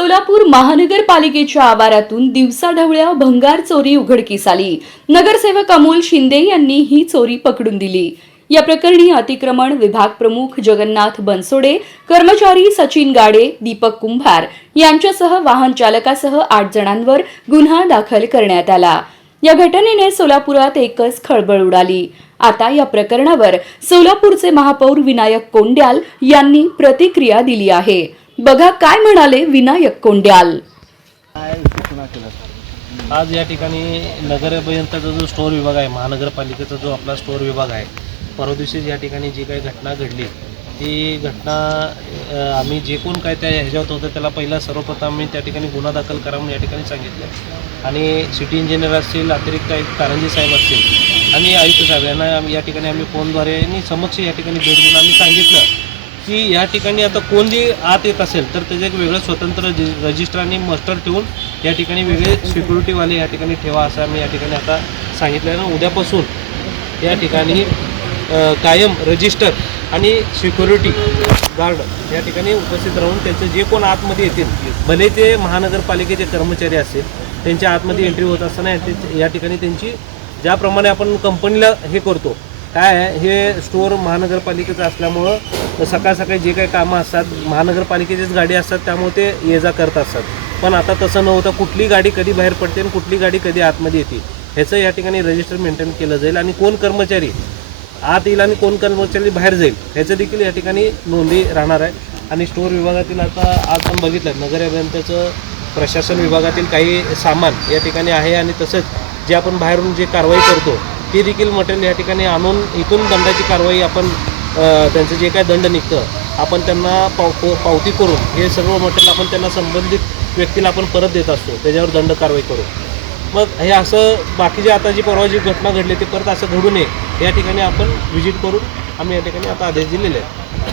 सोलापूर महानगरपालिकेच्या आवारातून दिवसाढवळ्या भंगार चोरी उघडकीस आली। नगरसेवक अमोल शिंदे यांनी ही चोरी पकडून दिली। या प्रकरणी अतिक्रमण विभाग प्रमुख जगन्नाथ बनसोडे, कर्मचारी सचिन गाडे, दीपक कुंभार यांच्यासह वाहन चालकासह 8 जणांवर गुन्हा दाखल करण्यात आला। या घटनेने सोलापुरात एकच खळबळ उडाली। आता या प्रकरणावर सोलापूरचे महापौर विनायक कोंड्याल यांनी प्रतिक्रिया दिली आहे। बघा काय म्हणाले विनायक कोंड्याल। आज या ठिकाणी नगर अभियंत्याचा जो स्टोअर विभाग आहे, महानगरपालिकेचा जो आपला स्टोअर विभाग आहे, परवा दिवशी या ठिकाणी जी काही घटना घडली ती घटना आम्ही जे कोण काय त्या ह्याच्यात होतं त्याला पहिला सर्वप्रथम आम्ही त्या ठिकाणी गुन्हा दाखल करा म्हणून या ठिकाणी सांगितलं आणि सिटी इंजिनियर असतील, अतिरिक्त आयुक्त कारंजे साहेब असतील आणि आयुक्त साहेब यांना या ठिकाणी आम्ही फोनद्वारे आणि समक्ष या ठिकाणी भेट देऊन आम्ही सांगितलं की या ठिकाणी आता कोण जे आत येत असेल तर त्याचं एक वेगळं स्वतंत्र रजिस्टर आणि मास्टर ठेवून या ठिकाणी वेगळे सिक्युरिटीवाले या ठिकाणी ठेवा असं आम्ही या ठिकाणी आता सांगितलं आहे ना। उद्यापासून या ठिकाणी कायम रजिस्टर आणि सिक्युरिटी गार्ड या ठिकाणी उपस्थित राहून त्यांचं जे कोण आतमध्ये येतील, भले ते महानगरपालिकेचे कर्मचारी असेल, त्यांच्या आतमध्ये एंट्री होत असताना या ठिकाणी त्यांची ज्याप्रमाणे आपण कंपनीला हे करतो काय आहे, हे स्टोअर महानगरपालिकेचं असल्यामुळं सकाळ सकाळी जे काही कामं असतात महानगरपालिकेचीच गाडी असतात त्यामुळे ते ये जा करत असतात। पण आता तसं न होता कुठली गाडी कधी बाहेर पडते आणि कुठली गाडी कधी आतमध्ये येते ह्याचं या ठिकाणी रजिस्टर मेंटेन केलं जाईल आणि कोण कर्मचारी आत येईल आणि कोण कर्मचारी बाहेर जाईल ह्याचं देखील या ठिकाणी नोंदी राहणार आहे। आणि स्टोअर विभागातील आता आज आपण बघितलं नगर अभियंत्याचं प्रशासन विभागातील काही सामान या ठिकाणी आहे आणि तसंच जे आपण बाहेरून जे कारवाई करतो ती देखील मटेरियल या ठिकाणी आणून इथून दंडाची कारवाई आपण त्यांचं जे काय दंड निघतं आपण त्यांना पावती करून हे सर्व मटेरियल आपण त्यांना संबंधित व्यक्तीला आपण परत देत असतो, त्याच्यावर दंड कारवाई करू। मग हे असं बाकीचे आता जी परवा जी घटना घडली ती परत असं घडू नये या ठिकाणी आपण व्हिजिट करून आम्ही या ठिकाणी आता आदेश दिलेले आहेत।